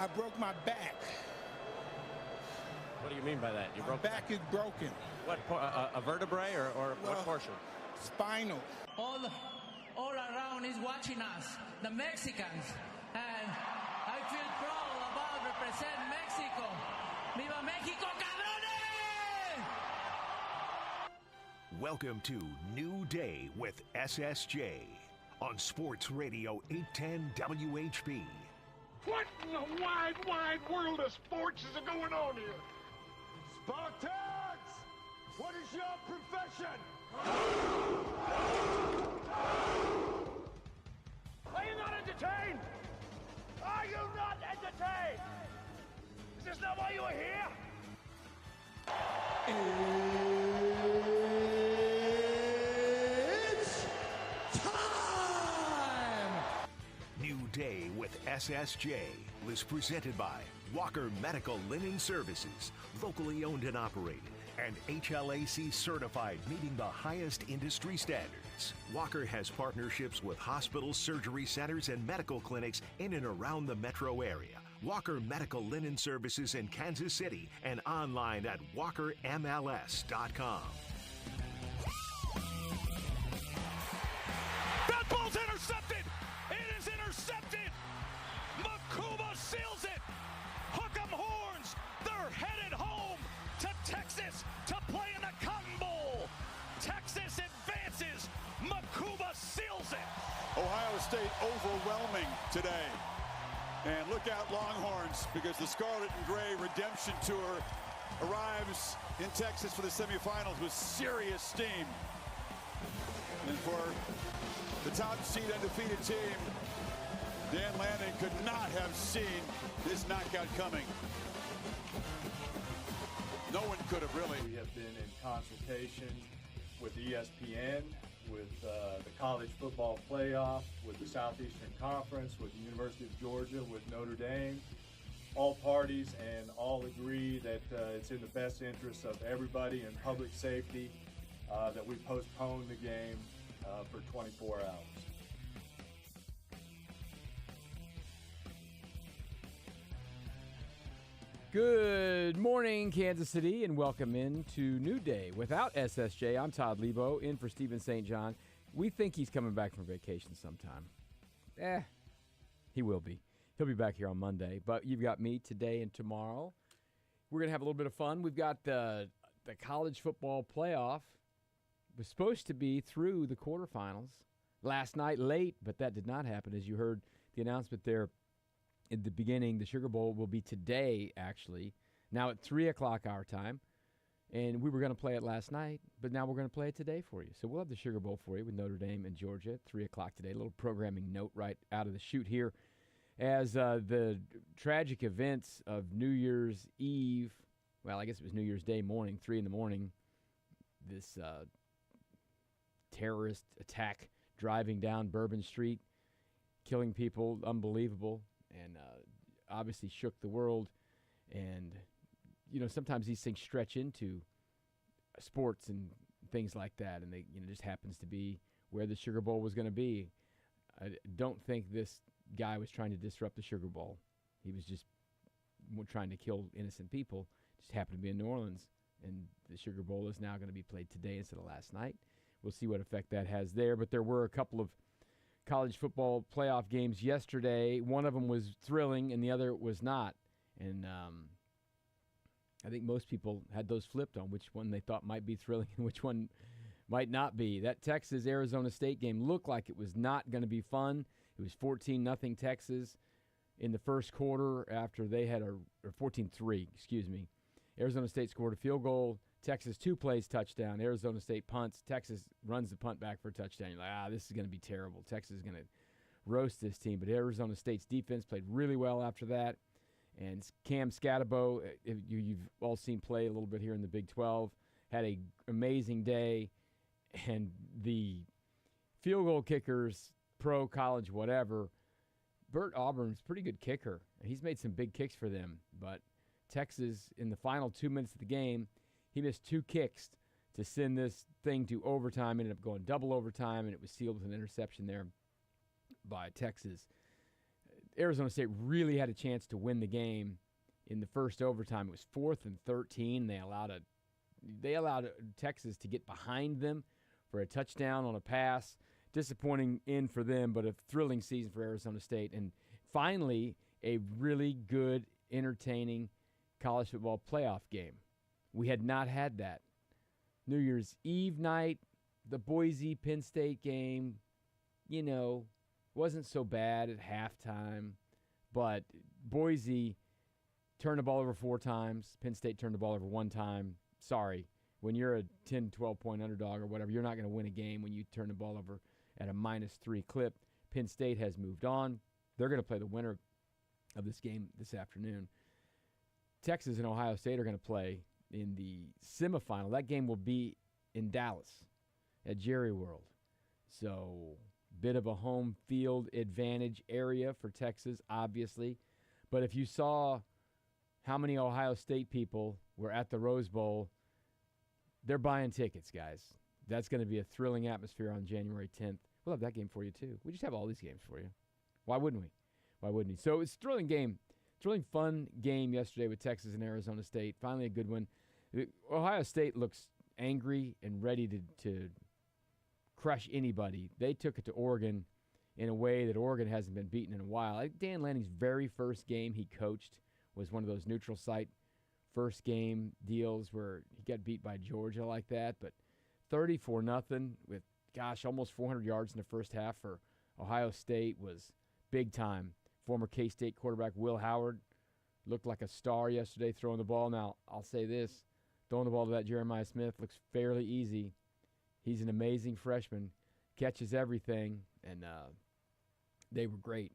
I broke my back. What do you mean by that? My back is broken. What, a vertebrae or what portion? Spinal. All around is watching us, the Mexicans, and I feel proud about represent Mexico. Viva Mexico, cabrones! Welcome to New Day with SSJ on Sports Radio 810 WHB. What in the wide, wide world of sports is going on here? Spartans! What is your profession? Are you not entertained? Are you not entertained? Is this not why you are here? It's time! New Day with SSJ was presented by Walker Medical Linen Services, locally owned and operated, and HLAC certified, meeting the highest industry standards. Walker has partnerships with hospitals, surgery centers, and medical clinics in and around the metro area. Walker Medical Linen Services in Kansas City and online at walkermls.com. That ball's intercepted! It is intercepted! Makuba seals it! Hook 'em horns! They're headed home to Texas to play in the Cotton Bowl! Texas advances! Makuba seals it! Ohio State overwhelming today. And look out, Longhorns, because the Scarlet and Gray Redemption Tour arrives in Texas for the semifinals with serious steam. And for the top seed undefeated team, Dan Lanning could not have seen this knockout coming. No one could have really. We have been in consultation with ESPN, with the College Football Playoff, with the Southeastern Conference, with the University of Georgia, with Notre Dame. All parties and all agree that it's in the best interest of everybody and public safety that we postpone the game for 24 hours. Good morning, Kansas City, and welcome in to New Day without SSJ. I'm Todd Leabo, in for Stephen St. John. We think he's coming back from vacation sometime. He will be. He'll be back here on Monday. But you've got me today and tomorrow. We're going to have a little bit of fun. We've got the college football playoff. It was supposed to be through the quarterfinals last night late, but that did not happen. As you heard the announcement there in the beginning, the Sugar Bowl will be today, actually, now at 3 o'clock our time. And we were going to play it last night, but now we're going to play it today for you. So we'll have the Sugar Bowl for you with Notre Dame and Georgia at 3 o'clock today. A little programming note right out of the chute here. As the tragic events of New Year's Eve, well, I guess it was New Year's Day morning, 3 in the morning, this terrorist attack driving down Bourbon Street, killing people, unbelievable. And obviously shook the world. And, you know, sometimes these things stretch into sports and things like that. And they, you know, just happens to be where the Sugar Bowl was going to be. I don't think this guy was trying to disrupt the Sugar Bowl. He was just trying to kill innocent people. Just happened to be in New Orleans. And the Sugar Bowl is now going to be played today instead of last night. We'll see what effect that has there. But there were a couple of college football playoff games yesterday. One of them was thrilling and the other was not. And I think most people had those flipped on which one they thought might be thrilling and which one might not be. That Texas-Arizona State game looked like it was not going to be fun. It was 14-0 Texas in the first quarter after they had or 14-3, excuse me. Arizona State scored a field goal. Texas 2 plays touchdown. Arizona State punts. Texas runs the punt back for a touchdown. You're like, this is going to be terrible. Texas is going to roast this team. But Arizona State's defense played really well after that. And Cam Scatterbo, you've all seen play a little bit here in the Big 12, had an amazing day. And the field goal kickers, pro, college, whatever, Bert Auburn's a pretty good kicker. He's made some big kicks for them. But Texas, in the final 2 minutes of the game, he missed 2 kicks to send this thing to overtime. Ended up going double overtime, and it was sealed with an interception there by Texas. Arizona State really had a chance to win the game in the first overtime. It was 4th and 13. They allowed Texas to get behind them for a touchdown on a pass. Disappointing end for them, but a thrilling season for Arizona State. And finally, a really good, entertaining college football playoff game. We had not had that. New Year's Eve night, the Boise-Penn State game, wasn't so bad at halftime, but Boise turned the ball over 4 times. Penn State turned the ball over 1 time. Sorry, when you're a 10, 12-point underdog or whatever, you're not going to win a game when you turn the ball over at a -3 clip. Penn State has moved on. They're going to play the winner of this game this afternoon. Texas and Ohio State are going to play in the semifinal. That game will be in Dallas at Jerry World. So, bit of a home field advantage area for Texas, obviously. But if you saw how many Ohio State people were at the Rose Bowl, they're buying tickets, guys. That's going to be a thrilling atmosphere on January 10th. We'll have that game for you, too. We just have all these games for you. Why wouldn't we? Why wouldn't we? So it's a thrilling game. Thrilling, fun game yesterday with Texas and Arizona State. Finally a good one. Ohio State looks angry and ready to crush anybody. They took it to Oregon in a way that Oregon hasn't been beaten in a while. Dan Lanning's very first game he coached was one of those neutral site first game deals where he got beat by Georgia like that. But 34-0 with, almost 400 yards in the first half for Ohio State was big time. Former K-State quarterback Will Howard looked like a star yesterday throwing the ball. Now, I'll say this. Throwing the ball to that Jeremiah Smith looks fairly easy. He's an amazing freshman, catches everything, and they were great.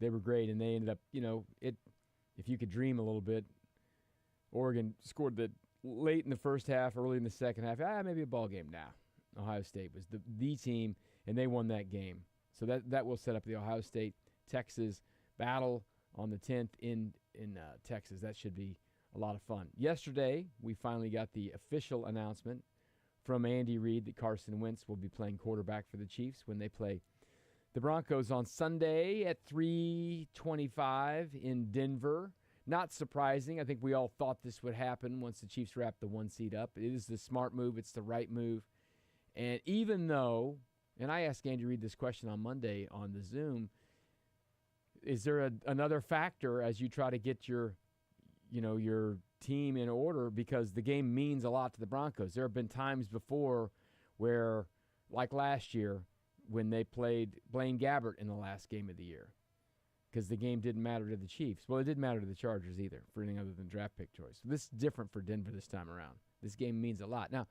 They were great, and they ended up, if you could dream a little bit, Oregon scored the late in the first half, early in the second half. Maybe a ball game now. Ohio State was the team, and they won that game. So that will set up the Ohio State-Texas battle on the 10th in Texas. That should be a lot of fun. Yesterday, we finally got the official announcement from Andy Reid that Carson Wentz will be playing quarterback for the Chiefs when they play the Broncos on Sunday at 3:25 in Denver. Not surprising. I think we all thought this would happen once the Chiefs wrapped the 1 seed up. It is the smart move. It's the right move. And even though, and I asked Andy Reid this question on Monday on the Zoom, is there another factor as you try to get your team in order, because the game means a lot to the Broncos. There have been times before where, like last year, when they played Blaine Gabbert in the last game of the year, because the game didn't matter to the Chiefs. Well, it didn't matter to the Chargers either for anything other than draft pick choice. So this is different for Denver this time around. This game means a lot. Now,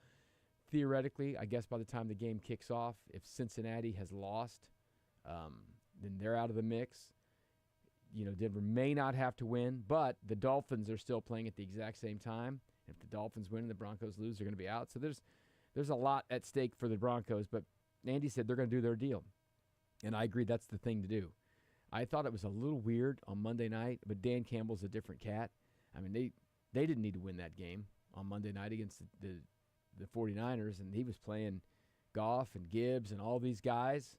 theoretically, I guess by the time the game kicks off, if Cincinnati has lost, then they're out of the mix. Denver may not have to win, but the Dolphins are still playing at the exact same time. If the Dolphins win and the Broncos lose, they're going to be out. So there's a lot at stake for the Broncos, but Andy said they're going to do their deal. And I agree that's the thing to do. I thought it was a little weird on Monday night, but Dan Campbell's a different cat. I mean, they didn't need to win that game on Monday night against the 49ers, and he was playing Goff and Gibbs and all these guys.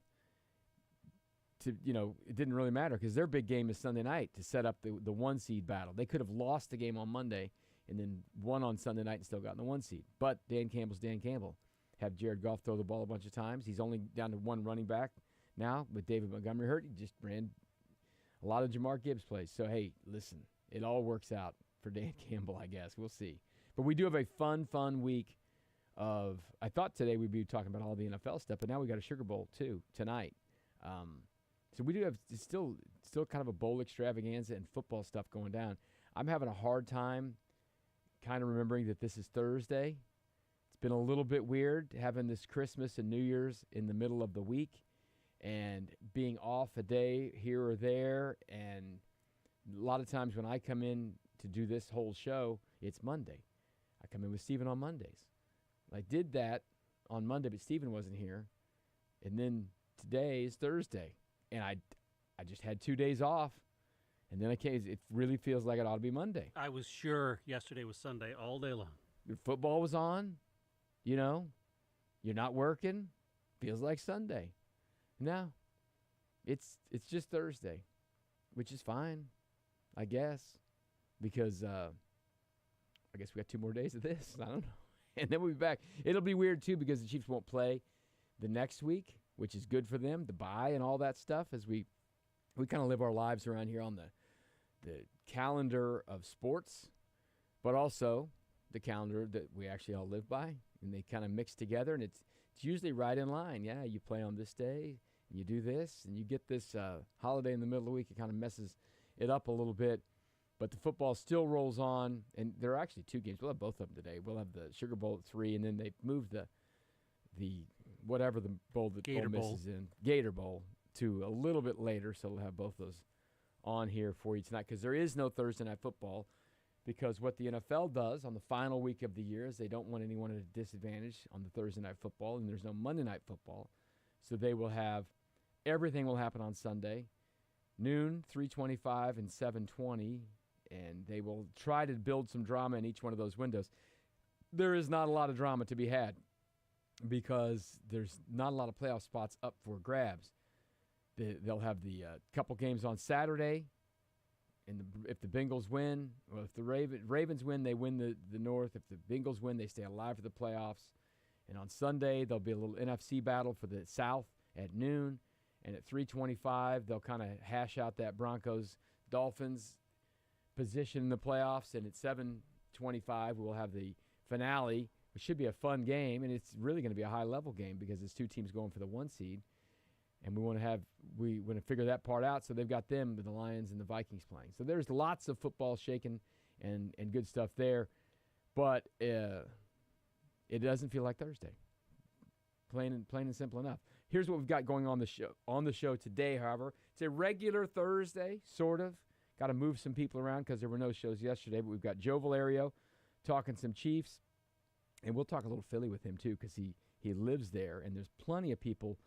It didn't really matter because their big game is Sunday night to set up the 1 seed battle. They could have lost the game on Monday and then won on Sunday night and still gotten the 1 seed. But Dan Campbell's Dan Campbell. Have Jared Goff throw the ball a bunch of times. He's only down to 1 running back now with David Montgomery hurt. He just ran a lot of Jamar Gibbs plays. So, hey, listen, it all works out for Dan Campbell, I guess. We'll see. But we do have a fun week of – I thought today we'd be talking about all the NFL stuff, but now we got a Sugar Bowl, too, tonight. So we do have still kind of a bowl extravaganza and football stuff going down. I'm having a hard time kind of remembering that this is Thursday. It's been a little bit weird having this Christmas and New Year's in the middle of the week and being off a day here or there. And a lot of times when I come in to do this whole show, it's Monday. I come in with Steven on Mondays. I did that on Monday, but Steven wasn't here. And then today is Thursday. And I just had 2 days off, and then it really feels like it ought to be Monday. I was sure yesterday was Sunday all day long. Your football was on, you're not working, feels like Sunday. No, it's just Thursday. which is fine, I guess, because I guess we got 2 more days of this. I don't know. And then we'll be back. It'll be weird, too, because the Chiefs won't play the next week, which is good for them, the bye and all that stuff, as we kind of live our lives around here on the calendar of sports, but also the calendar that we actually all live by, and they kind of mix together, and it's usually right in line. Yeah, you play on this day, and you do this, and you get this holiday in the middle of the week. It kind of messes it up a little bit, but the football still rolls on, and there are actually 2 games. We'll have both of them today. We'll have the Sugar Bowl at 3, and then they moved the whatever the bowl that Ole Miss is in, Gator Bowl, to a little bit later, so we'll have both those on here for you tonight, because there is no Thursday Night Football, because what the NFL does on the final week of the year is they don't want anyone at a disadvantage on the Thursday Night Football, and there's no Monday Night Football, so they will have everything will happen on Sunday, noon, 3:25, and 7:20, and they will try to build some drama in each one of those windows. There is not a lot of drama to be had because there's not a lot of playoff spots up for grabs. They'll have the couple games on Saturday, and if the Bengals win, well, if the Ravens win, they win the North. If the Bengals win, they stay alive for the playoffs. And on Sunday, there'll be a little NFC battle for the South at noon. And at 3:25, they'll kind of hash out that Broncos-Dolphins position in the playoffs. And at 7:25, we'll have the finale, which should be a fun game. And it's really going to be a high-level game because it's 2 teams going for the 1 seed. And we want to figure that part out. So they've got them, the Lions and the Vikings playing. So there's lots of football shaking and good stuff there. But it doesn't feel like Thursday. Plain and simple enough. Here's what we've got going on the show today, however. It's a regular Thursday, sort of. Got to move some people around because there were no shows yesterday. But we've got Joe Valerio talking some Chiefs. And we'll talk a little Philly with him, too, because he lives there. And there's plenty of people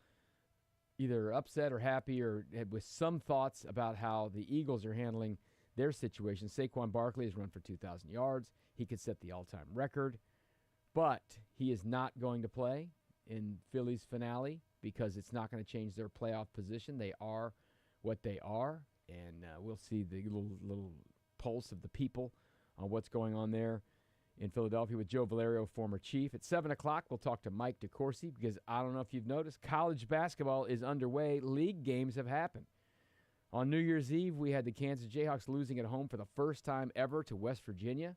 either upset or happy or with some thoughts about how the Eagles are handling their situation. Saquon Barkley has run for 2,000 yards. He could set the all-time record. But he is not going to play in Philly's finale because it's not going to change their playoff position. They are what they are, and we'll see the little pulse of the people on what's going on there in Philadelphia with Joe Valerio, former Chief. At 7 o'clock, we'll talk to Mike DeCourcy because I don't know if you've noticed, college basketball is underway. League games have happened. On New Year's Eve, we had the Kansas Jayhawks losing at home for the first time ever to West Virginia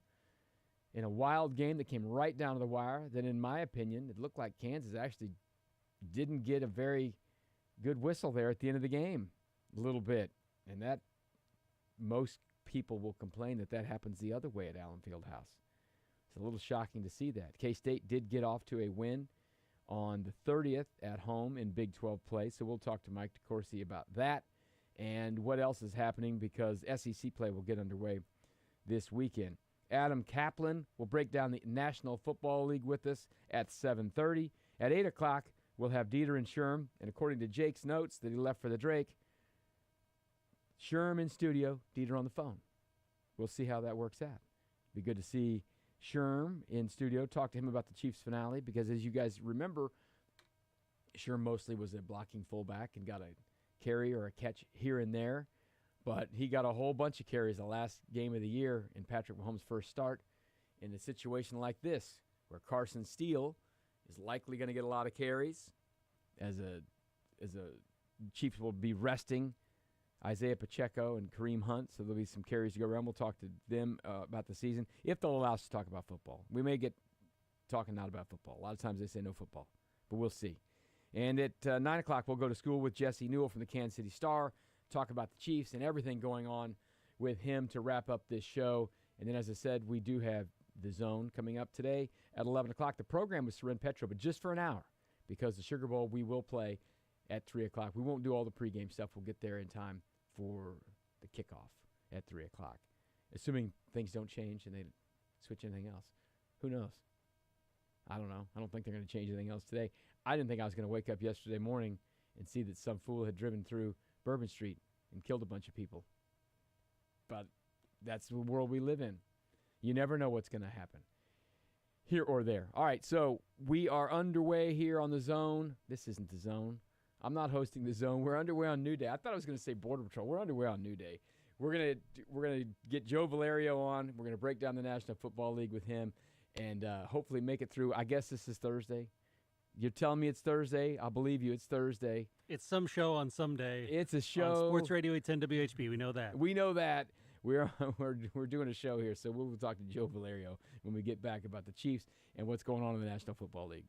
in a wild game that came right down to the wire. Then, in my opinion, it looked like Kansas actually didn't get a very good whistle there at the end of the game a little bit. And that most people will complain that happens the other way at Allen Fieldhouse. It's a little shocking to see that. K-State did get off to a win on the 30th at home in Big 12 play, so we'll talk to Mike DeCourcy about that and what else is happening because SEC play will get underway this weekend. Adam Kaplan will break down the National Football League with us at 7:30. At 8 o'clock, we'll have Dieter and Sherm, and according to Jake's notes that he left for the Drake, Sherm in studio, Dieter on the phone. We'll see how that works out. Be good to see Sherm in studio, talk to him about the Chiefs finale because as you guys remember, Sherm mostly was a blocking fullback and got a carry or a catch here and there, but he got a whole bunch of carries the last game of the year in Patrick Mahomes' first start in a situation like this where Carson Steele is likely going to get a lot of carries as a Chiefs will be resting Isaiah Pacheco and Kareem Hunt, so there'll be some carries to go around. We'll talk to them about the season, if they'll allow us to talk about football. We may get talking not about football. A lot of times they say no football, but we'll see. And at 9 o'clock, we'll go to school with Jesse Newell from the Kansas City Star, talk about the Chiefs and everything going on with him to wrap up this show. And then, as I said, we do have The Zone coming up today at 11 o'clock. The program was Soren Petro, but just for an hour because the Sugar Bowl we will play at 3 o'clock. We won't do all the pregame stuff. We'll get there in time for the kickoff at 3 o'clock, assuming things don't change and they switch anything else. Who knows? I don't know. I don't think they're going to change anything else today. I didn't think I was going to wake up yesterday morning and see that some fool had driven through Bourbon Street and killed a bunch of people. But that's the world we live in. You never know what's going to happen here or there. All right, so we are underway here on The Zone. This isn't The Zone. I'm not hosting the Zone. We're underway on New Day. I thought I was going to say Border Patrol. We're underway on New Day. We're gonna get Joe Valerio on. We're gonna break down the National Football League with him, and hopefully make it through. I guess this is Thursday. You're telling me it's Thursday. I believe you. It's Thursday. It's some show on some day. It's a show. On Sports Radio 810 WHB. We know that. We know that. We're doing a show here, so we'll talk to Joe Valerio when we get back about the Chiefs and what's going on in the National Football League.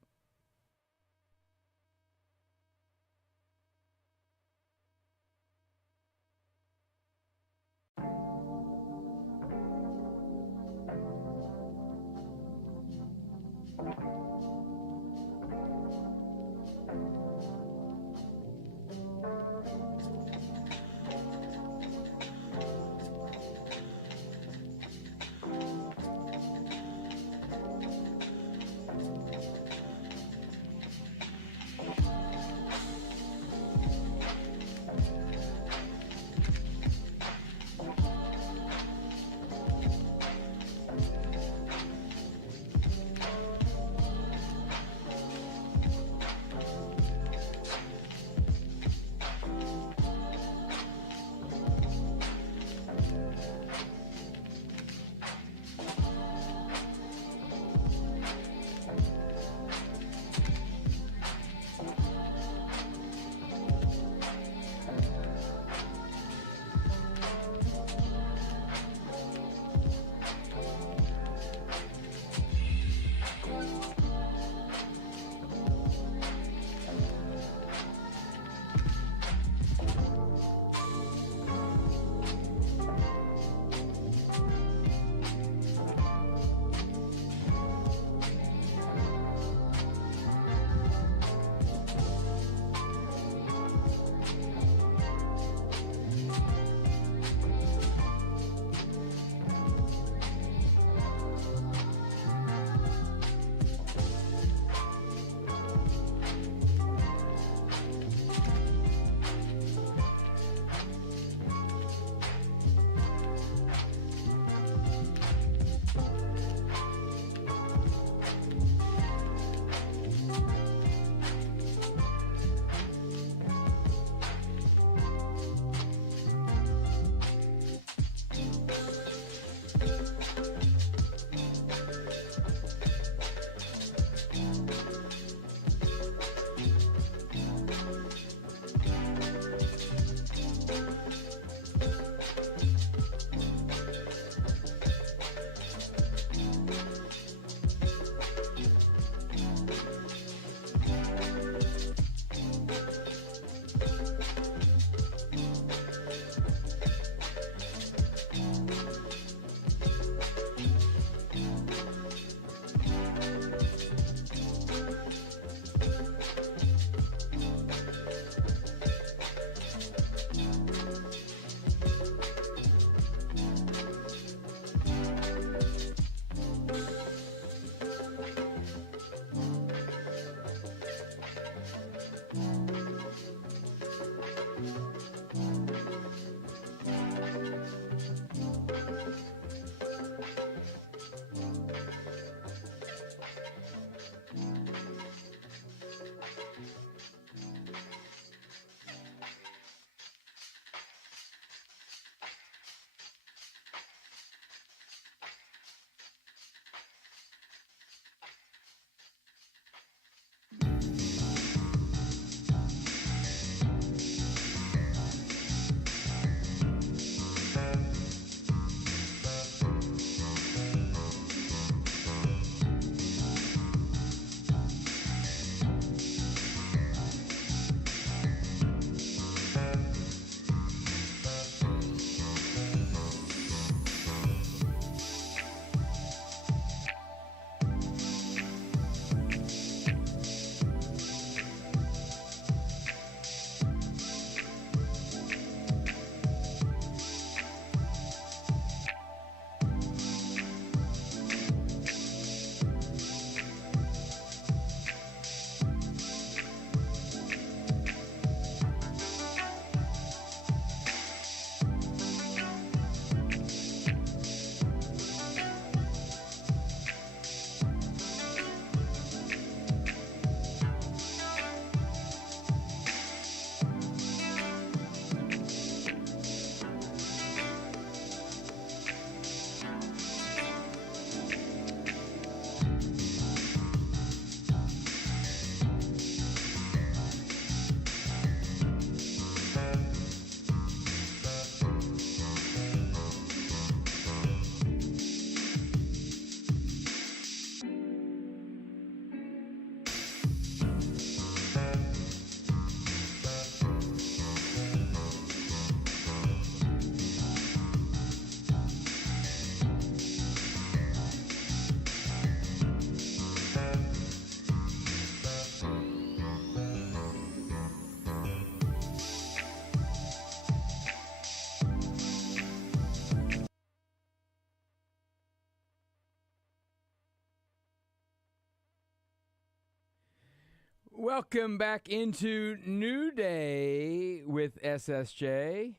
Welcome back into New Day with SSJ.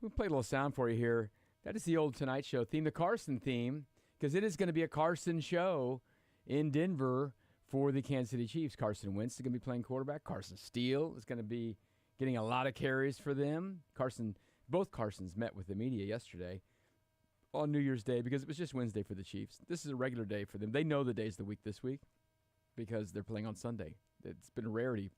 We'll play a little sound for you here. That is the old Tonight Show theme, the Carson theme, because it is going to be a Carson show in Denver for the Kansas City Chiefs. Carson Wentz is going to be playing quarterback. Carson Steele is going to be getting a lot of carries for them. Both Carsons met with the media yesterday on New Year's Day because it was just Wednesday for the Chiefs. This is a regular day for them. They know the days of the week this week because they're playing on Sunday. It's been a rarity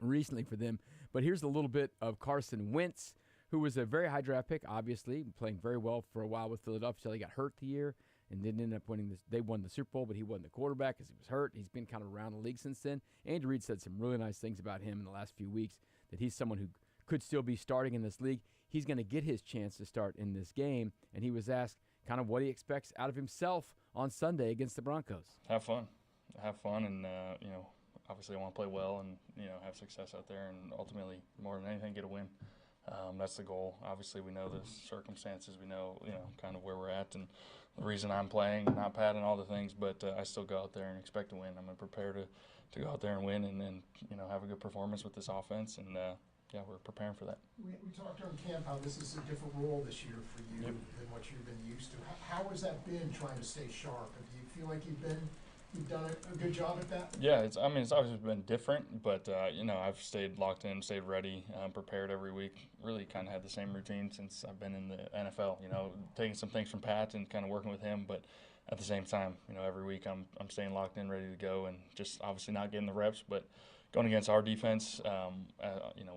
recently for them. But here's a little bit of Carson Wentz, who was a very high draft pick, obviously, playing very well for a while with Philadelphia until he got hurt the year and didn't end up winning this. They won the Super Bowl, but he wasn't the quarterback because he was hurt. He's been kind of around the league since then. Andy Reid said some really nice things about him in the last few weeks, that he's someone who could still be starting in this league. He's going to get his chance to start in this game, and he was asked kind of what he expects out of himself on Sunday against the Broncos. Have fun, and obviously I want to play well and have success out there, and ultimately more than anything get a win. That's the goal. Obviously, we know the circumstances. We know, kind of where we're at and the reason I'm playing, not Pat and all the things. But I still go out there and expect to win. I'm going to prepare to go out there and win and have a good performance with this offense. And, we're preparing for that. We talked during camp how this is a different role this year for you than what you've been used to. How has that been trying to stay sharp? Do you feel like you've done a good job at that? Yeah, it's obviously been different, but I've stayed locked in, stayed ready, prepared every week. Really kind of had the same routine since I've been in the NFL. Taking some things from Pat and kind of working with him, but at the same time, every week I'm staying locked in, ready to go, and just obviously not getting the reps, but going against our defense,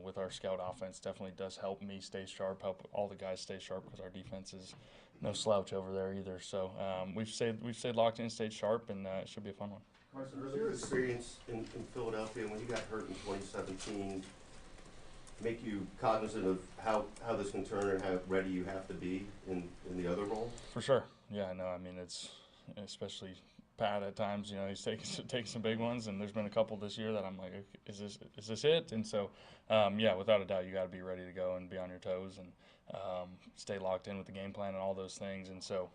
with our scout offense, definitely does help me stay sharp, help all the guys stay sharp because our defense is no slouch over there either. So we've stayed locked in, stayed sharp, and it should be a fun one. Carson, was your experience in Philadelphia when you got hurt in 2017 make you cognizant of how this can turn and how ready you have to be in the other role? For sure. Yeah, no, it's especially Pat at times, he's taking some big ones, and there's been a couple this year that I'm like, is this it? And so, without a doubt, you got to be ready to go and be on your toes and stay locked in with the game plan and all those things. And so,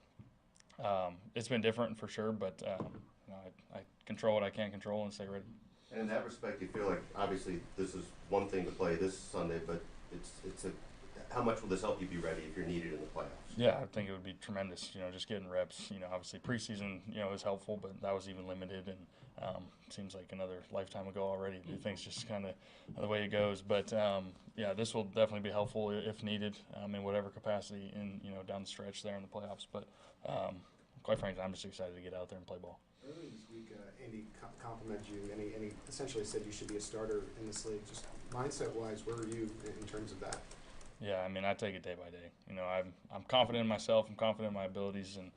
it's been different for sure, but I control what I can control and stay ready. And in that respect, you feel like obviously this is one thing to play this Sunday, but how much will this help you be ready if you're needed in the playoffs? Yeah, I think it would be tremendous, just getting reps. Obviously preseason, is helpful, but that was even limited, and seems like another lifetime ago already. Things just kind of the way it goes. But, this will definitely be helpful if needed in whatever capacity down the stretch there in the playoffs. But quite frankly, I'm just excited to get out there and play ball. Earlier this week, Andy complimented you, and he essentially said you should be a starter in this league. Just mindset-wise, where are you in terms of that? Yeah, I take it day by day. I'm confident in myself. I'm confident in my abilities, and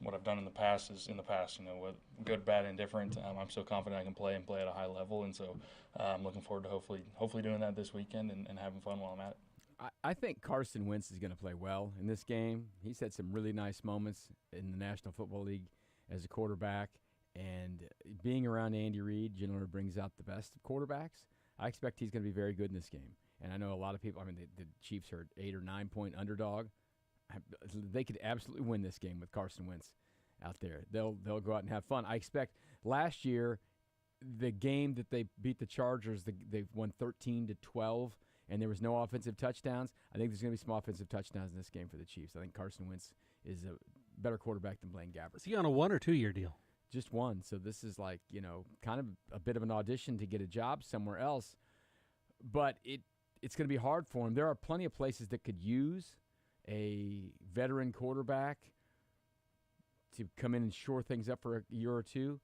what I've done in the past is in the past. What good, bad, and different. I'm so confident I can play at a high level, and so I'm looking forward to hopefully doing that this weekend and having fun while I'm at it. I think Carson Wentz is going to play well in this game. He's had some really nice moments in the National Football League as a quarterback, and being around Andy Reid generally brings out the best of quarterbacks. I expect he's going to be very good in this game. And I know a lot of people, the Chiefs are 8 or 9 point underdog. They could absolutely win this game with Carson Wentz out there. They'll go out and have fun. I expect last year, the game that they beat the Chargers, they won 13-12, and there was no offensive touchdowns. I think there's going to be some offensive touchdowns in this game for the Chiefs. I think Carson Wentz is a better quarterback than Blaine Gabbert. Is he on a 1 or 2 year deal? Just one. So this is like, kind of a bit of an audition to get a job somewhere else. But it's going to be hard for him. There are plenty of places that could use a veteran quarterback to come in and shore things up for a year or two.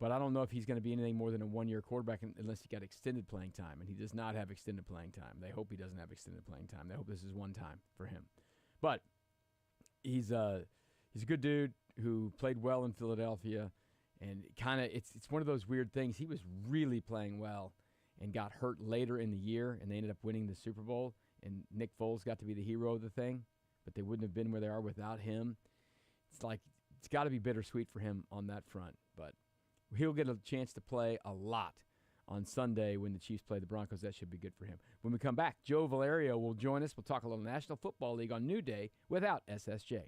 But I don't know if he's going to be anything more than a 1-year quarterback unless he got extended playing time. And he does not have extended playing time. They hope he doesn't have extended playing time. They hope this is one time for him. But he's a good dude who played well in Philadelphia. And it's one of those weird things. He was really playing well and got hurt later in the year, and they ended up winning the Super Bowl, and Nick Foles got to be the hero of the thing, but they wouldn't have been where they are without him. It's got to be bittersweet for him on that front, but he'll get a chance to play a lot on Sunday when the Chiefs play the Broncos. That should be good for him. When we come back, Joe Valerio will join us. We'll talk a little National Football League on New Day without SSJ.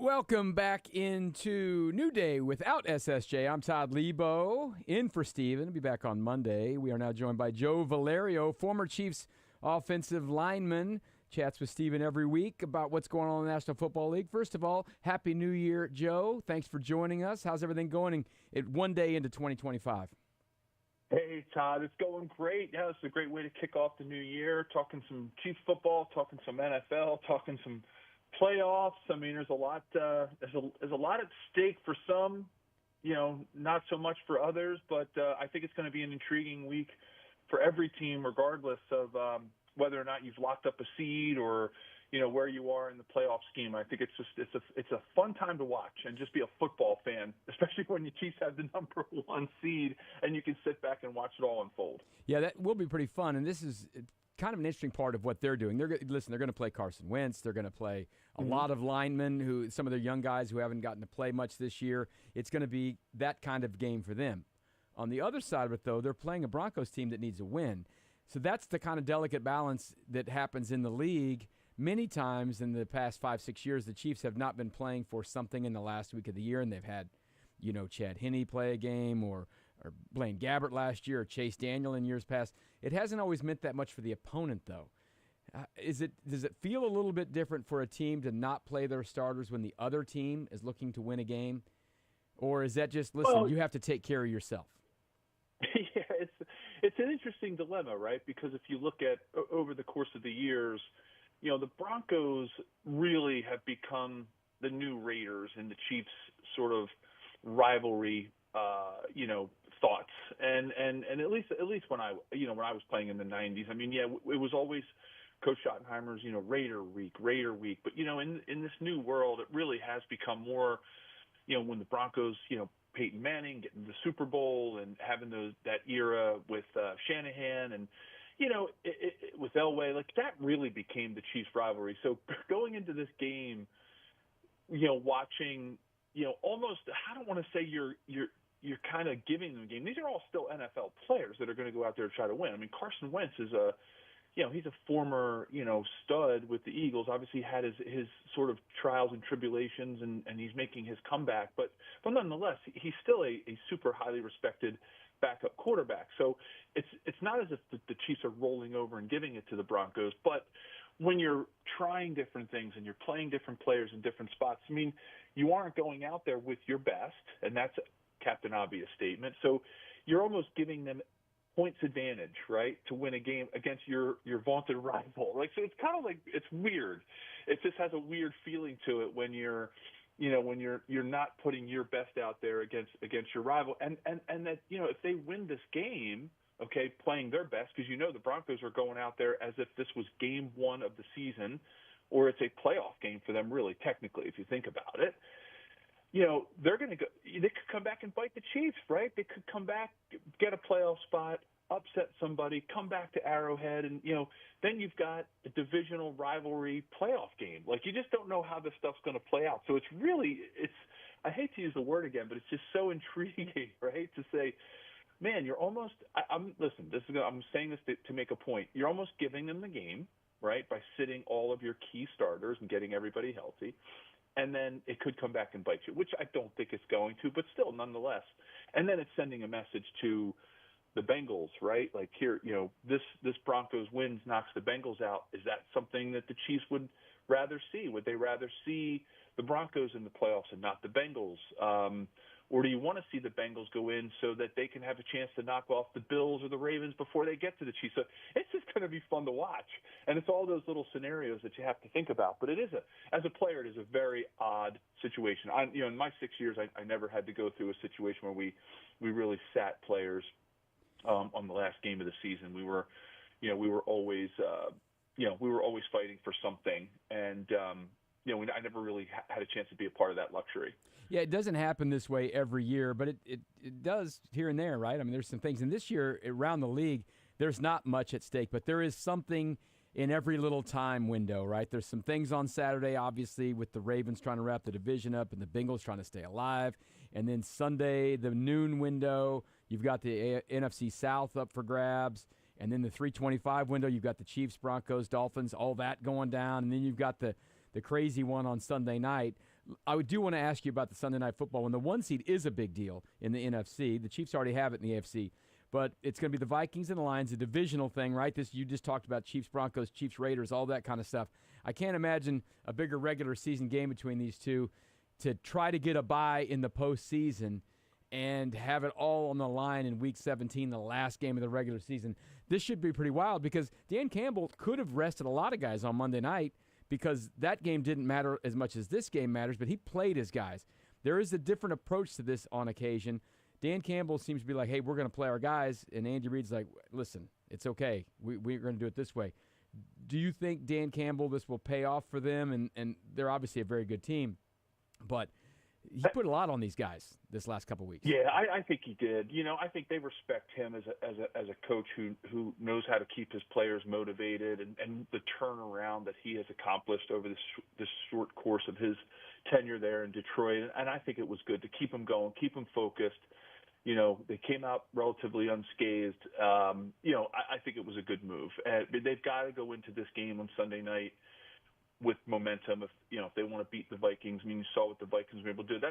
Welcome back into New Day without SSJ. I'm Todd Leabo, in for Steven. I'll be back on Monday. We are now joined by Joe Valerio, former Chiefs offensive lineman. Chats with Steven every week about what's going on in the National Football League. First of all, Happy New Year, Joe. Thanks for joining us. How's everything going one day into 2025? Hey, Todd, it's going great. Yeah, it's a great way to kick off the new year, talking some Chiefs football, talking some NFL, talking some playoffs. I mean, there's a lot at stake for some, not so much for others, but I think it's going to be an intriguing week for every team, regardless of whether or not you've locked up a seed or, where you are in the playoff scheme. I think it's a fun time to watch and just be a football fan, especially when your Chiefs have the number 1 seed and you can sit back and watch it all unfold. Yeah, that will be pretty fun, and this is kind of an interesting part of what they're doing. They're going to play Carson Wentz. They're going to play a lot of linemen, some of their young guys who haven't gotten to play much this year. It's going to be that kind of game for them. On the other side of it, though, they're playing a Broncos team that needs a win. So that's the kind of delicate balance that happens in the league. Many times in the past 5-6 years, the Chiefs have not been playing for something in the last week of the year, and they've had, Chad Henne play a game or Blaine Gabbert last year or Chase Daniel in years past. It hasn't always meant that much for the opponent, though. Does it feel a little bit different for a team to not play their starters when the other team is looking to win a game? Or is that just, you have to take care of yourself? Yeah, it's an interesting dilemma, right? Because if you look at over the course of the years, the Broncos really have become the new Raiders in the Chiefs' sort of rivalry, thoughts. And at least when I was playing in the 90s, I mean, yeah, it was always Coach Schottenheimer's, Raider week. But, in this new world, it really has become more, when the Broncos, Peyton Manning getting the Super Bowl and having that era with Shanahan and, with Elway, that really became the Chiefs' rivalry. So going into this game, watching, almost, I don't want to say you're kind of giving them a game. These are all still NFL players that are going to go out there to try to win. I mean, Carson Wentz is he's a former, stud with the Eagles. Obviously had his sort of trials and tribulations, and he's making his comeback. But nonetheless, he's still a super highly respected backup quarterback. So it's not as if the Chiefs are rolling over and giving it to the Broncos. But when you're trying different things and you're playing different players in different spots, I mean, you aren't going out there with your best, and that's a Captain Obvious statement. So you're almost giving them points advantage, right, to win a game against your vaunted rival. So it's kind of it's weird. It just has a weird feeling to it when you're not putting your best out there against your rival, and that if they win this game, okay, playing their best, because the Broncos are going out there as if this was game 1 of the season, or it's a playoff game for them, really, technically, if you think about it. They're going to go. They could come back and bite the Chiefs, right? They could come back, get a playoff spot, upset somebody, come back to Arrowhead, and then you've got a divisional rivalry playoff game. You just don't know how this stuff's going to play out. So I hate to use the word again, but it's just so intriguing, right? To say, man, you're almost. I'm saying this to make a point. You're almost giving them the game, right, by sitting all of your key starters and getting everybody healthy. And then it could come back and bite you, which I don't think it's going to, but still, nonetheless. And then it's sending a message to the Bengals, right? Here, this Broncos wins knocks the Bengals out. Is that something that the Chiefs would rather see? Would they rather see the Broncos in the playoffs and not the Bengals? Or do you want to see the Bengals go in so that they can have a chance to knock off the Bills or the Ravens before they get to the Chiefs? So it's just going to be fun to watch. And it's all those little scenarios that you have to think about. But as a player, it is a very odd situation. In my 6 years, I never had to go through a situation where we really sat players on the last game of the season. We were always fighting for something. And, I never really had a chance to be a part of that luxury. Yeah, it doesn't happen this way every year, but it does here and there, right? I mean, there's some things. And this year, around the league, there's not much at stake, but there is something in every little time window, right? There's some things on Saturday, obviously, with the Ravens trying to wrap the division up and the Bengals trying to stay alive. And then Sunday, the noon window, you've got the NFC South up for grabs. And then the 3:25 window, you've got the Chiefs, Broncos, Dolphins, all that going down. And then you've got the crazy one on Sunday night. I do want to ask you about the Sunday Night Football. When the 1 seed is a big deal in the NFC, the Chiefs already have it in the AFC, but it's going to be the Vikings and the Lions, a divisional thing, right? This you just talked about Chiefs, Broncos, Chiefs, Raiders, all that kind of stuff. I can't imagine a bigger regular season game between these two to try to get a bye in the postseason and have it all on the line in Week 17, the last game of the regular season. This should be pretty wild because Dan Campbell could have rested a lot of guys on Monday night because that game didn't matter as much as this game matters, but he played his guys. There is a different approach to this on occasion. Dan Campbell seems to be like, hey, we're going to play our guys, and Andy Reid's like, listen, it's okay. We're going to do it this way. Do you think Dan Campbell, this will pay off for them? And they're obviously a very good team, but he put a lot on these guys this last couple of weeks. Yeah, I think he did. I think they respect him as a coach who knows how to keep his players motivated, and the turnaround that he has accomplished over this short course of his tenure there in Detroit. And I think it was good to keep him going, keep him focused. They came out relatively unscathed. I think it was a good move. They've got to go into this game on Sunday night with momentum if they want to beat the Vikings. I mean, you saw what the Vikings were able to do.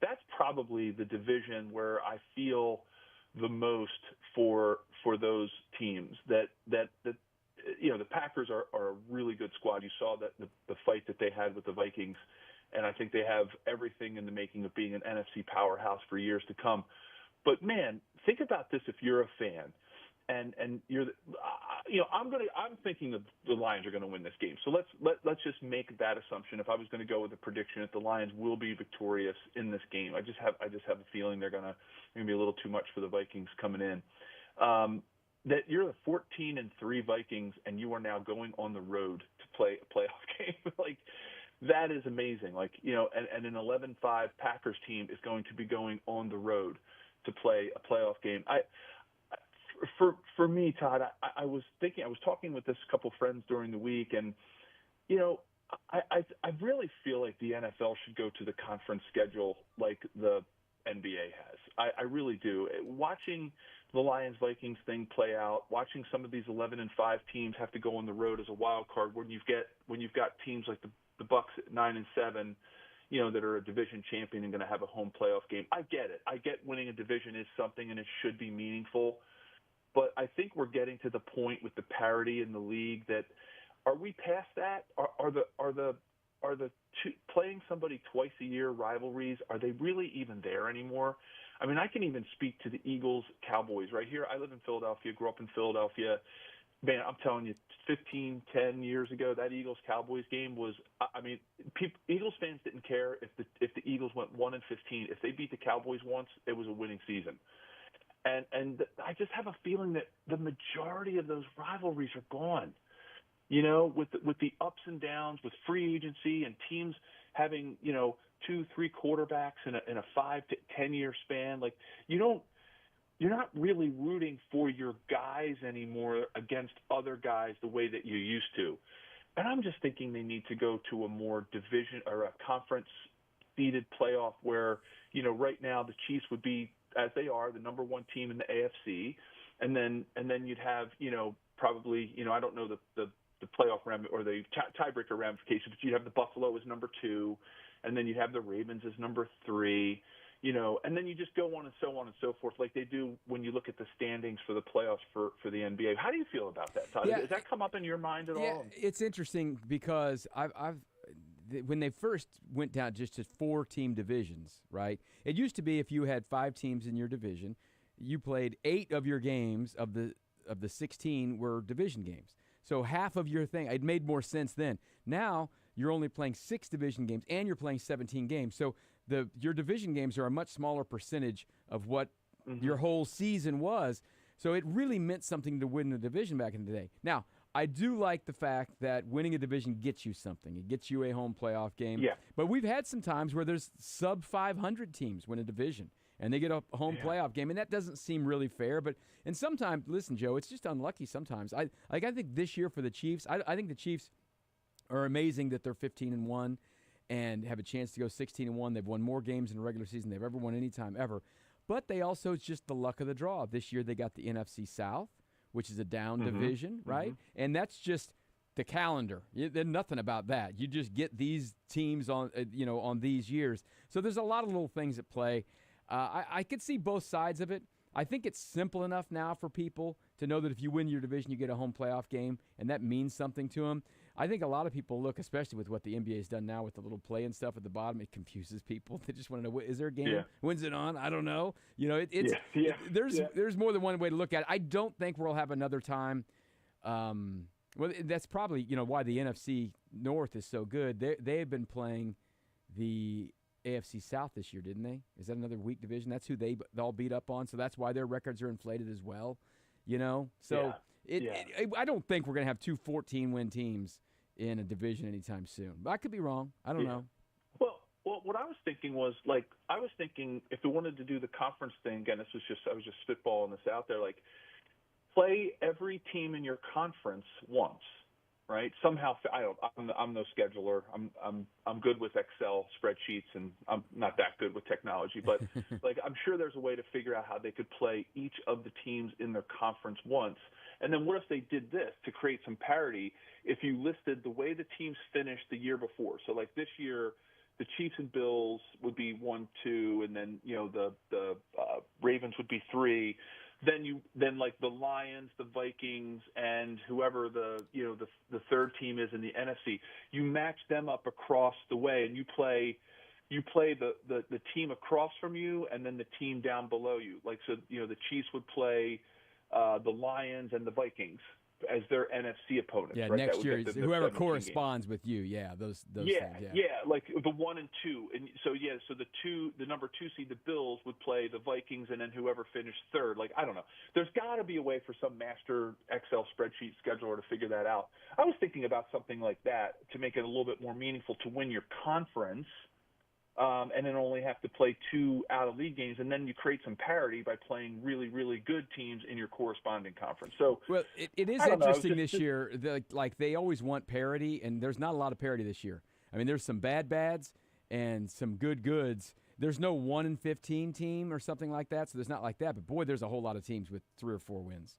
That's probably the division where I feel the most for those teams. That the Packers are a really good squad. You saw that the fight that they had with the Vikings, and I think they have everything in the making of being an NFC powerhouse for years to come. But man, think about this if you're a fan. And you're, I'm thinking the Lions are going to win this game. So let's just make that assumption. If I was going to go with a prediction, that the Lions will be victorious in this game, I just have a feeling they're going to be a little too much for the Vikings coming in. That you're the 14-3 Vikings, and you are now going on the road to play a playoff game. Like, that is amazing. Like, and an 11-5 Packers team is going to be going on the road to play a playoff game. For me, Todd, I was talking with this couple friends during the week, and I really feel like the NFL should go to the conference schedule like the NBA has. I really do. Watching the Lions-Vikings thing play out, watching some of these 11-5 teams have to go on the road as a wild card when you've got teams like the Bucks at 9-7, that are a division champion and going to have a home playoff game. I get it. I get winning a division is something and it should be meaningful. But I think we're getting to the point with the parity in the league that are we past that? Are the playing somebody twice a year rivalries, are they really even there anymore? I mean, I can even speak to the Eagles-Cowboys right here. I live in Philadelphia, grew up in Philadelphia. Man, I'm telling you, 10 years ago, that Eagles-Cowboys game was, Eagles fans didn't care if the Eagles went 1-15. If they beat the Cowboys once, it was a winning season. And I just have a feeling that the majority of those rivalries are gone. With the ups and downs, with free agency and teams having 2-3 quarterbacks in a 5 to 10 year span, like you're not really rooting for your guys anymore against other guys the way that you used to. And I'm just thinking they need to go to a more division or a conference seeded playoff where right now the Chiefs would be, as they are, the number one team in the AFC, and then you'd have probably I don't know the playoff or the tiebreaker ramifications, but you'd have the Buffalo as number 2, and then you'd have the Ravens as number 3, and then you just go on and so forth, like they do when you look at the standings for the playoffs for the NBA. How do you feel about that, Todd? Yeah, Has that come up in your mind at all? It's interesting because when they first went down just to 4-team divisions, right? It used to be if you had 5 teams in your division, you played 8 of your games of the 16 were division games. So half of your thing, it made more sense then. Now you're only playing 6 division games and you're playing 17 games. So your division games are a much smaller percentage of what your whole season was. So it really meant something to win the division back in the day. Now, I do like the fact that winning a division gets you something. It gets you a home playoff game. Yeah. But we've had some times where there's sub-500 teams win a division, and they get a home playoff game, and that doesn't seem really fair. And sometimes, listen, Joe, it's just unlucky sometimes. I think this year for the Chiefs, I think the Chiefs are amazing that they're 15-1 and have a chance to go 16-1. They've won more games in the regular season they've ever won any time ever. But they also, it's just the luck of the draw. This year they got the NFC South, which is a down division, right? And that's just the calendar. There's nothing about that. You just get these teams on on these years. So there's a lot of little things at play. I could see both sides of it. I think it's simple enough now for people to know that if you win your division, you get a home playoff game, and that means something to them. I think a lot of people look, especially with what the NBA has done now with the little play and stuff at the bottom, it confuses people. They just want to know, is there a game? Yeah. When's it on? I don't know. There's more than one way to look at it. I don't think we'll have another time. Well, that's probably why the NFC North is so good. They have been playing the AFC South this year, didn't they? Is that another weak division? That's who they all beat up on, so that's why their records are inflated as well. So I don't think we're going to have 2 14-win teams in a division anytime soon. But I could be wrong. I don't know. Well, what I was thinking was, if we wanted to do the conference thing again, I was just spitballing this out there, play every team in your conference once, right? Somehow, I'm no scheduler. I'm good with Excel spreadsheets, and I'm not that good with technology. But I'm sure there's a way to figure out how they could play each of the teams in their conference once. And then what if they did this to create some parity? If you listed the way the teams finished the year before, so this year, the Chiefs and Bills would be 1, 2, and then the Ravens would be 3. Then the Lions, the Vikings, and whoever the third team is in the NFC, you match them up across the way, and you play the team across from you, and then the team down below you. The Chiefs would play the Lions and the Vikings as their NFC opponents. Yeah, right? next year, whoever corresponds with you. Yeah, those things. Yeah, the 1 and 2, and so the number 2 seed, the Bills, would play the Vikings, and then whoever finished third. I don't know. There's got to be a way for some master Excel spreadsheet scheduler to figure that out. I was thinking about something like that to make it a little bit more meaningful to win your conference. And then only have to play 2 out-of-league games, and then you create some parity by playing really, really good teams in your corresponding conference. So, well, it is interesting this year. They always want parity, and there's not a lot of parity this year. I mean, there's some bads and some goods. There's no 1-15 team or something like that, so there's not like that. But boy, there's a whole lot of teams with 3 or 4 wins.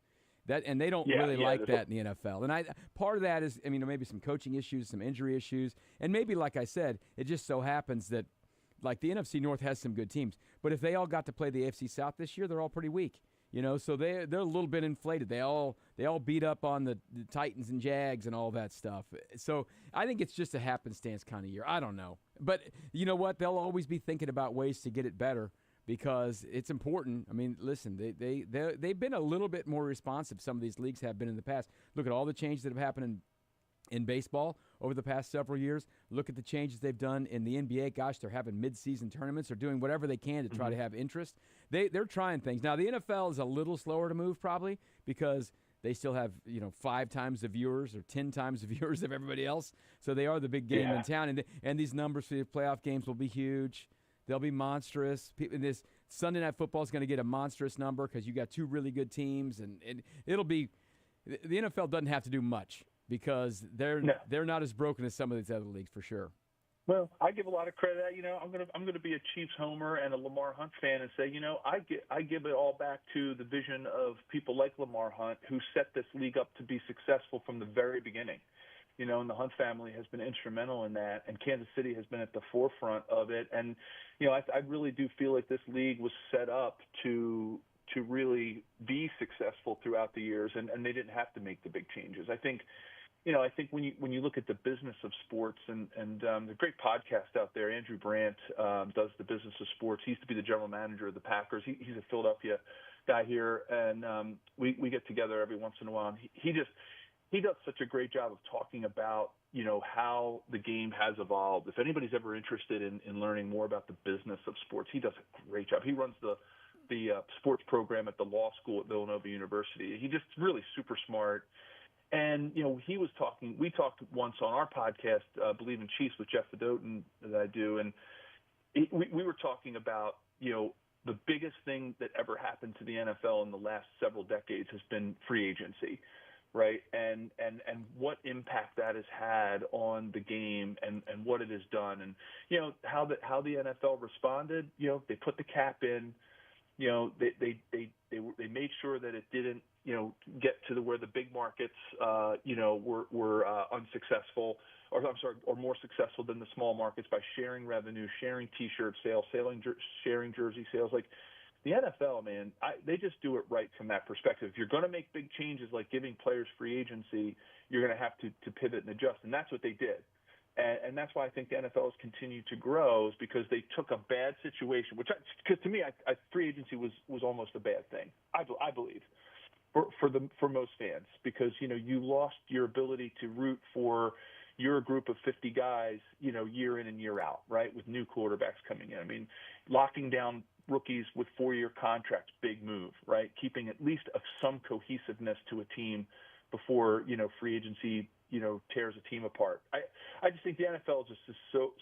And they don't really like that in the NFL. And part of that is, maybe some coaching issues, some injury issues, and maybe, like I said, it just so happens that. The NFC North has some good teams, but if they all got to play the AFC South this year, they're all pretty weak, So they're a little bit inflated. They all beat up on the Titans and Jags and all that stuff. So I think it's just a happenstance kind of year. I don't know, but you know what? They'll always be thinking about ways to get it better because it's important. Listen, they've been a little bit more responsive. Some of these leagues have been in the past. Look at all the changes that have happened in baseball over the past several years. Look at the changes they've done in the NBA. Gosh, they're having mid-season tournaments. They're doing whatever they can to try to have interest. They're trying things. Now, the NFL is a little slower to move probably because they still have 5 times the viewers or 10 times the viewers of everybody else. So they are the big game in town. And these numbers for the playoff games will be huge. They'll be monstrous. This Sunday Night Football is going to get a monstrous number because you got 2 really good teams. And it'll be – the NFL doesn't have to do much. Because they're not as broken as some of these other leagues for sure. Well, I give a lot of credit. I'm gonna be a Chiefs homer and a Lamar Hunt fan and say, I give it all back to the vision of people like Lamar Hunt who set this league up to be successful from the very beginning. And the Hunt family has been instrumental in that, and Kansas City has been at the forefront of it. And I really do feel like this league was set up to really be successful throughout the years, and they didn't have to make the big changes. I think when you look at the business of sports, and the great podcast out there, Andrew Brandt does the business of sports. He used to be the general manager of the Packers. He's a Philadelphia guy here, and we get together every once in a while. And he does such a great job of talking about how the game has evolved. If anybody's ever interested in learning more about the business of sports, he does a great job. He runs the sports program at the law school at Villanova University. He's just really super smart. And, we talked once on our podcast, Believe in Chiefs with Jeff Fedotin that I do. And we were talking about, the biggest thing that ever happened to the NFL in the last several decades has been free agency, right? And what impact that has had on the game and what it has done. And, how the NFL responded, they put the cap in, they made sure that it didn't get to where the big markets, were unsuccessful, or more successful than the small markets by sharing revenue, sharing T-shirt sales, sharing jersey sales. Like the NFL, man, they just do it right from that perspective. If you're going to make big changes like giving players free agency, you're going to have to pivot and adjust, and that's what they did. And that's why I think the NFL has continued to grow, is because they took a bad situation, because to me, free agency was almost a bad thing. I believe for most fans, because you lost your ability to root for your group of 50 guys, year in and year out, right? With new quarterbacks coming in. I mean, locking down rookies with 4-year contracts, big move, right? Keeping at least some cohesiveness to a team before free agency tears a team apart. I just think the NFL just is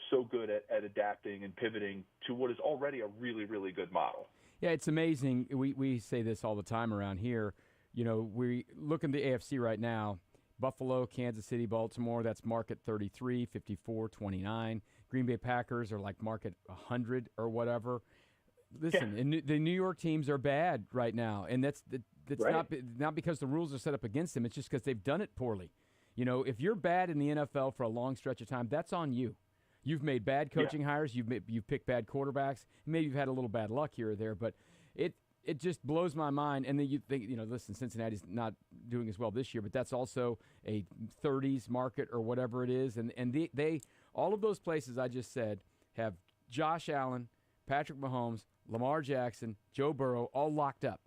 so good at adapting and pivoting to what is already a really, really good model. Yeah, it's amazing. We say this all the time around here. We look in the AFC right now. Buffalo, Kansas City, Baltimore, that's market 33, 54, 29. Green Bay Packers are like market 100 or whatever. Listen, and the New York teams are bad right now, and that's right. not because the rules are set up against them. It's just because they've done it poorly. If you're bad in the NFL for a long stretch of time, that's on you. You've made bad coaching hires. You've picked bad quarterbacks. Maybe you've had a little bad luck here or there, but it just blows my mind. And then you think, listen, Cincinnati's not doing as well this year, but that's also a 30s market or whatever it is. And they all of those places I just said have Josh Allen, Patrick Mahomes, Lamar Jackson, Joe Burrow all locked up.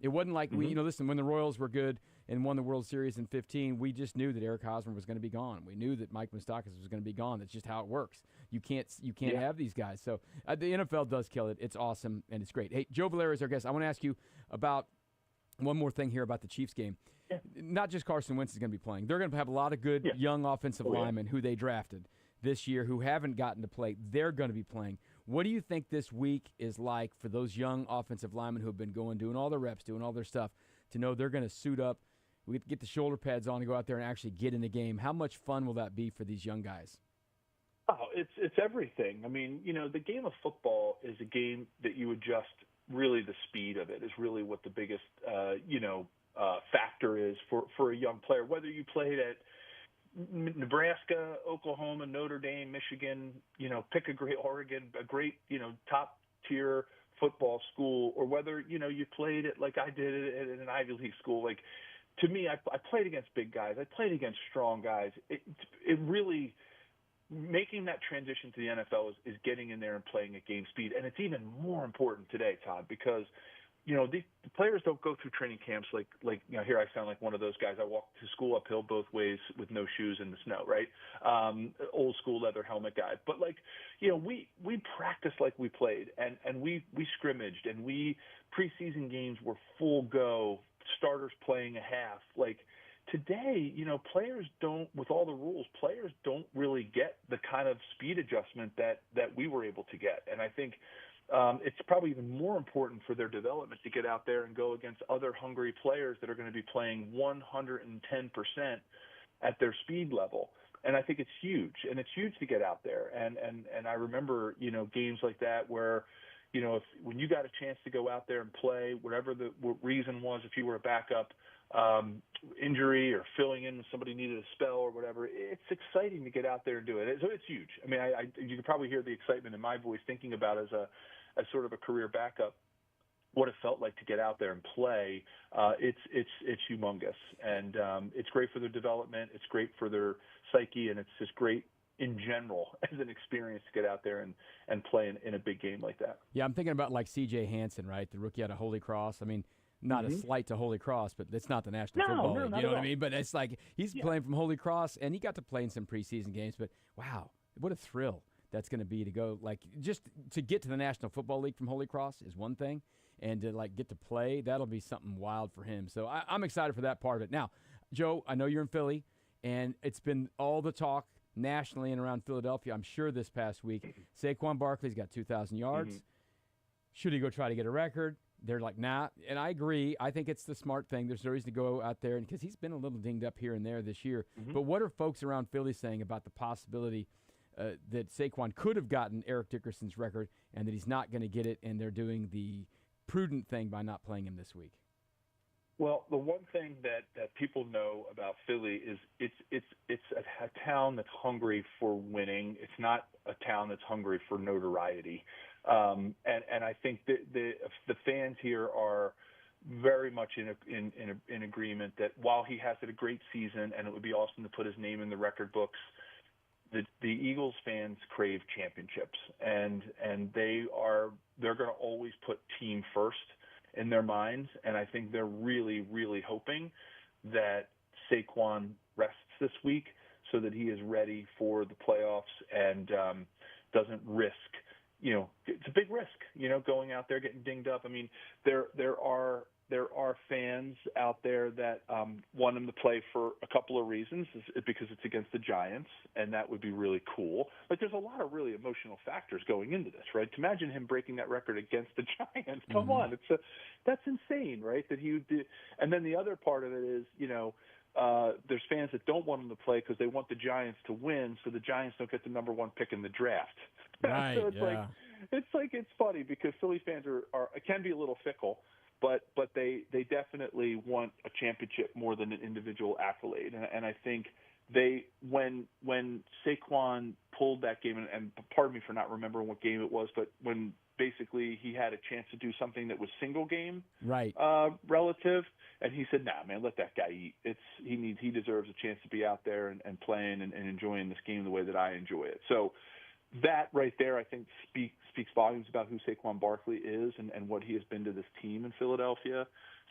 It wasn't like listen, when the Royals were good and won the World Series in 15, we just knew that Eric Hosmer was going to be gone. We knew that Mike Moustakas was going to be gone. That's just how it works. You can't have these guys. So the NFL does kill it. It's awesome, and it's great. Hey, Joe Valera is our guest. I want to ask you about one more thing here about the Chiefs game. Yeah. Not just Carson Wentz is going to be playing. They're going to have a lot of good young offensive linemen who they drafted this year who haven't gotten to play. They're going to be playing. What do you think this week is like for those young offensive linemen who have been doing all their reps, doing all their stuff, to know they're going to suit up, we get the shoulder pads on and go out there and actually get in the game? How much fun will that be for these young guys? Oh, it's everything. I mean, the game of football is a game that you adjust. Really, the speed of it is really what the biggest, factor is for a young player. Whether you played at Nebraska, Oklahoma, Notre Dame, Michigan, pick a great Oregon, a great, top tier football school, or whether, you played it like I did at an Ivy League school. Like, to me, I played against big guys. I played against strong guys. It really, making that transition to the NFL is getting in there and playing at game speed. And it's even more important today, Todd, because the players don't go through training camps like here I sound like one of those guys. I walked to school uphill both ways with no shoes in the snow, right? Old school leather helmet guy. But we practiced like we played, and we scrimmaged, and preseason games were full go, starters playing a half. Like today, players don't, with all the rules, players don't really get the kind of speed adjustment that we were able to get. And I think it's probably even more important for their development to get out there and go against other hungry players that are going to be playing 110% at their speed level. And I think it's huge, and it's huge to get out there. And I remember, games like that where, when you got a chance to go out there and play, whatever the reason was, if you were a backup, injury or filling in when somebody needed a spell or whatever, it's exciting to get out there and do it. So it's huge. I mean, you can probably hear the excitement in my voice thinking about as sort of a career backup, what it felt like to get out there and play. It's humongous, and it's great for their development. It's great for their psyche, and it's just great in general as an experience to get out there and play in a big game like that. Yeah, I'm thinking about like C.J. Hansen, right, the rookie out of Holy Cross. I mean, not a slight to Holy Cross, but it's not the National Football League. You know what I mean? But it's like he's playing from Holy Cross, and he got to play in some preseason games. But, wow, what a thrill that's going to be to go, like, just to get to the National Football League from Holy Cross is one thing, and to, like, get to play, that'll be something wild for him. So I'm excited for that part of it. Now, Joe, I know you're in Philly, and it's been all the talk nationally and around Philadelphia, I'm sure, this past week. Saquon Barkley's got 2,000 yards. Should he go try to get a record? They're like, nah. And I agree. I think it's the smart thing. There's no reason to go out there, because he's been a little dinged up here and there this year. But what are folks around Philly saying about the possibility that Saquon could have gotten Eric Dickerson's record and that he's not going to get it, and they're doing the prudent thing by not playing him this week? Well, the one thing that people know about Philly is it's a town that's hungry for winning. It's not a town that's hungry for notoriety, and I think the fans here are very much in agreement that while he has had a great season and it would be awesome to put his name in the record books, the Eagles fans crave championships, and they're going to always put team first in their minds, and I think they're really, really hoping that Saquon rests this week so that he is ready for the playoffs and doesn't risk. It's a big risk, going out there getting dinged up. I mean, there are fans out there that want him to play for a couple of reasons, because it's against the Giants, and that would be really cool. Like, there's a lot of really emotional factors going into this, right? To imagine him breaking that record against the Giants, come on, that's insane, right? That he would do. And then the other part of it is, there's fans that don't want him to play because they want the Giants to win, so the Giants don't get the number 1 pick in the draft. Right. So it's funny because Philly fans can be a little fickle. But they definitely want a championship more than an individual accolade, and I think when Saquon pulled that game, and pardon me for not remembering what game it was, but when basically he had a chance to do something that was single game relative, and he said, "Nah, man, let that guy eat. He deserves a chance to be out there and playing and enjoying this game the way that I enjoy it." So that right there, I think, speaks volumes about who Saquon Barkley is and what he has been to this team in Philadelphia.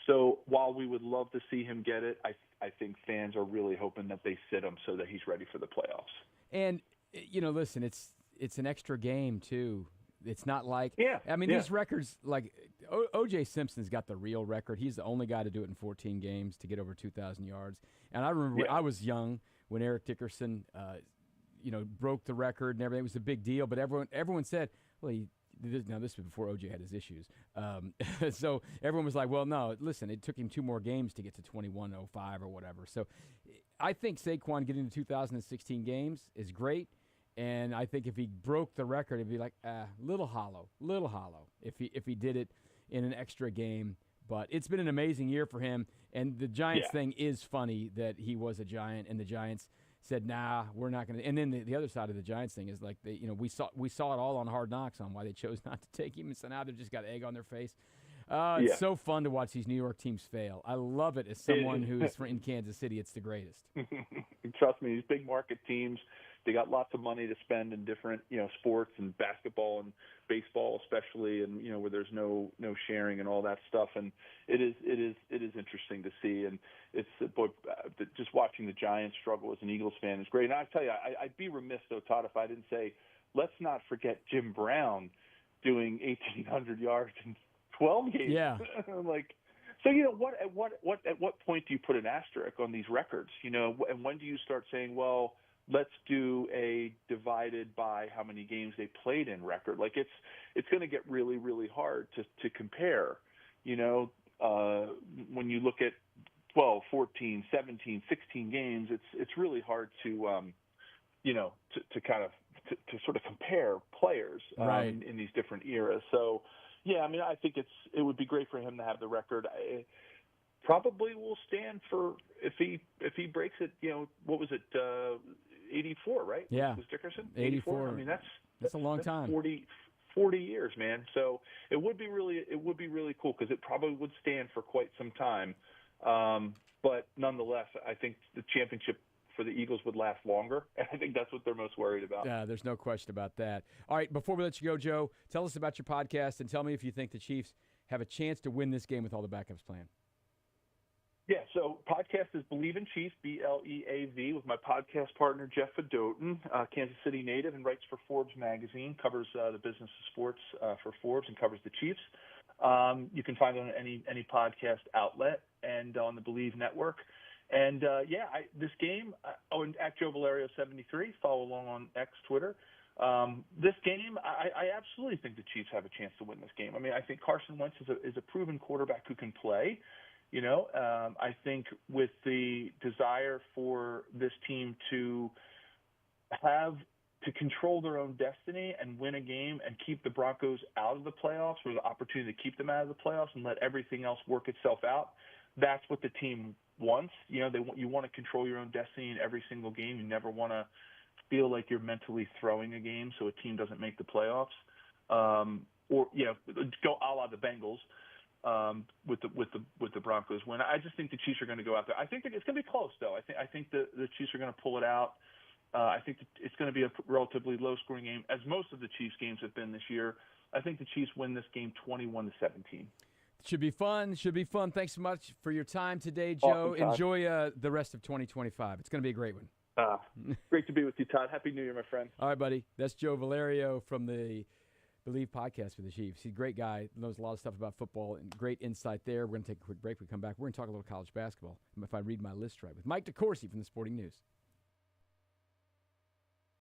So while we would love to see him get it, I think fans are really hoping that they sit him so that he's ready for the playoffs. And, listen, it's an extra game, too. It's not like these records, like O.J. Simpson's got the real record. He's the only guy to do it in 14 games to get over 2,000 yards. And I remember when I was young when Eric Dickerson broke the record and everything. It was a big deal, but everyone said, well, now this was before OJ had his issues. So everyone was like, well, no, listen, it took him 2 more games to get to 2105 or whatever. So I think Saquon getting to 2016 games is great, and I think if he broke the record, it'd be like, little hollow if he did it in an extra game. But it's been an amazing year for him, and the Giants thing is funny that he was a Giant, and the Giants said, nah, we're not going to. And then the other side of the Giants thing is like, we saw it all on Hard Knocks on why they chose not to take him. And so now they've just got egg on their face. It's so fun to watch these New York teams fail. I love it as someone who's in Kansas City. It's the greatest. Trust me, these big market teams, they got lots of money to spend in different, sports and basketball and baseball especially, and where there's no sharing and all that stuff. And it is interesting to see. And it's just watching the Giants struggle as an Eagles fan is great. And I tell you, I'd be remiss though, Todd, if I didn't say, let's not forget Jim Brown doing 1,800 yards in 12 games. Yeah. So at what point do you put an asterisk on these records? And when do you start saying, well, let's do a divided by how many games they played in record? Like it's going to get really, really hard to compare. When you look at 12, 14, 17, 16 games, it's really hard to sort of compare players in these different eras. So. Yeah, I mean, I think it would be great for him to have the record. Probably will stand for if he breaks it. What was it? 84, right? Yeah, was Dickerson 84? I mean, that's a long time. 40 years, man. So it would be really cool because it probably would stand for quite some time. But nonetheless, I think the championship for the Eagles would last longer, and I think that's what they're most worried about. Yeah, there's no question about that. All right, before we let you go, Joe, tell us about your podcast and tell me if you think the Chiefs have a chance to win this game with all the backups playing. Yeah, so podcast is Believe in Chiefs, BLEAV, with my podcast partner, Jeff Fedotin, Kansas City native and writes for Forbes magazine, covers the business of sports for Forbes and covers the Chiefs. You can find it on any podcast outlet and on the Believe Network. And, this game, at Joe Valerio 73, follow along on X, Twitter. This game, I absolutely think the Chiefs have a chance to win this game. I mean, I think Carson Wentz is a proven quarterback who can play. I think with the desire for this team to control their own destiny and win a game and keep the Broncos out of the playoffs, or the opportunity to keep them out of the playoffs and let everything else work itself out, that's what the team wants. You know, you want to control your own destiny in every single game. You never want to feel like you're mentally throwing a game so a team doesn't make the playoffs. Or go a la the Bengals with the Broncos win. I just think the Chiefs are going to go out there. I think that it's going to be close, though. I think the Chiefs are going to pull it out. I think it's going to be a relatively low-scoring game, as most of the Chiefs games have been this year. I think the Chiefs win this game 21-17. Should be fun. Thanks so much for your time today, Joe. Awesome, Todd. Enjoy the rest of 2025. It's going to be a great one. Great to be with you, Todd. Happy New Year, my friend. All right, buddy. That's Joe Valerio from the Believe podcast for the Chiefs. He's a great guy, knows a lot of stuff about football, and great insight there. We're going to take a quick break. We come back. We're going to talk a little college basketball, if I read my list right, with Mike DeCourcy from the Sporting News.